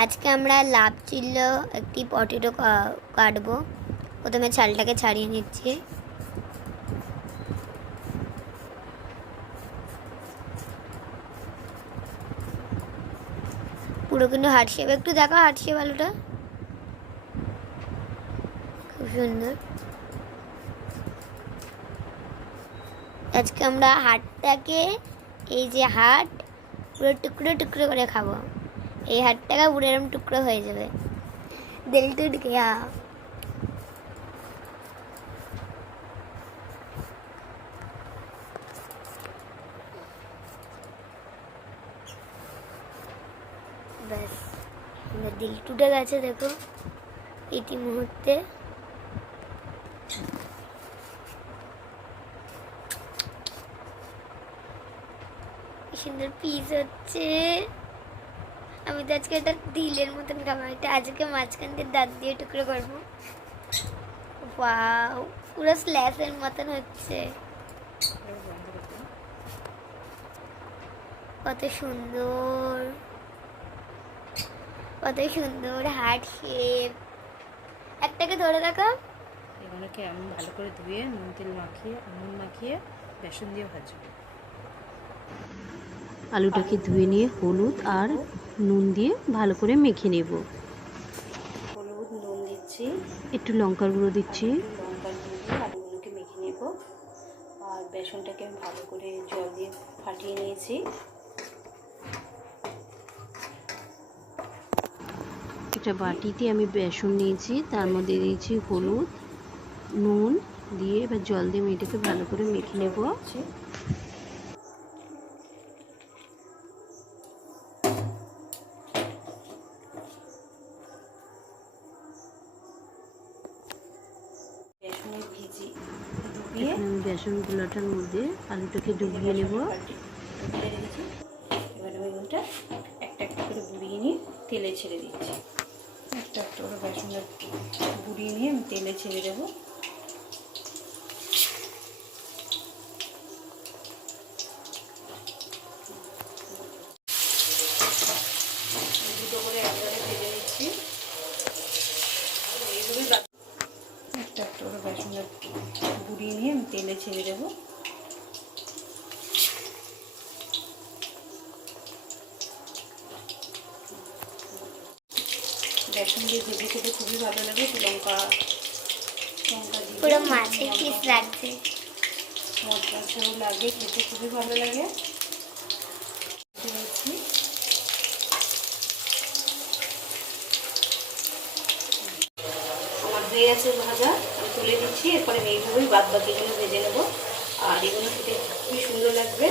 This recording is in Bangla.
আজকে আমরা লাভ চিল্ল একটি পটেটো কাটবো। প্রথমে ছালটাকে ছাড়িয়ে নিচ্ছি। পুরো কিন্তু হার্ট শেপ, একটু দেখো হার্ট শেপ আলুটা খুব সুন্দর। আজকে আমরা হাড়টাকে, এই যে হাড় পুরো টুকরো টুকরো করে খাবো। এই হাড়টাকে পুরো এরকম টুকরো হয়ে যাবে। দিল টুট গয়া। ব্যাস আমার দিল টুটে গেছে, দেখো ইতি মুহূর্তে। সুন্দর পিস হচ্ছে। আমি তো আজকে এটা দিলের মতন খাবো। এটা আজকে মাঝখান দিয়ে দাঁত দিয়ে টুকরো করবো। ওয়াও, পুরো স্ল্যাশের মতন হচ্ছে। কত সুন্দর, কত সুন্দর হার্ট শেপ। একটাকে ধরে রাখা। এগুলোকে আমি ভালো করে ধুয়ে নুন তেল মাখিয়ে বেসন দিয়ে ভাজবো। আলুটাকে ধুয়ে নিয়ে হলুদ আর নুন দিয়ে ভালো করে মেখে নেব। হলুদ নুন দিচ্ছি, একটু লঙ্কার গুঁড়ো দিচ্ছি। লঙ্কার গুঁড়ো দিয়ে আলুগুলোকে মেখে নেব। আর বেসনটাকে আমি ভালো করে জল দিয়ে ফাটিয়ে নিয়েছি। একটা বাটিতে আমি বেসন নিয়েছি, তার মধ্যে দিয়েছি হলুদ নুন দিয়ে এবার জল দিয়ে এটাকে ভালো করে মেখে নেব। আমি বেসন গুলাটার মধ্যে আলুটাকে ডুবিয়ে নেব। এবার বেগুনটা একটা একটা করে বুড়িয়ে নিয়ে তেলে ছেড়ে দিচ্ছি। একটা একটা করে বেসনটা বুড়িয়ে নিয়ে আমি তেলে ছেড়ে দেবো। দুটো করে একবারে ভেজে নিচ্ছি। একটা একটা করে বেসনটা বুড়িয়ে নিয়ে আমি তেলে ছেড়ে দেবো। বেসন দিয়ে ভেজে খেতে খুবই ভালো লাগে। লঙ্কা পুরো মাছের পিস লাগছে, মশলাও লাগে, খেতে খুবই ভালো লাগে। আমার হয়ে গেছে ভাজা, আমি তুলে দিচ্ছি। এরপরে এইভাবেই বাদ বাকিগুলো ভেজে নেবো। আর এগুলো খেতে খুবই সুন্দর লাগবে।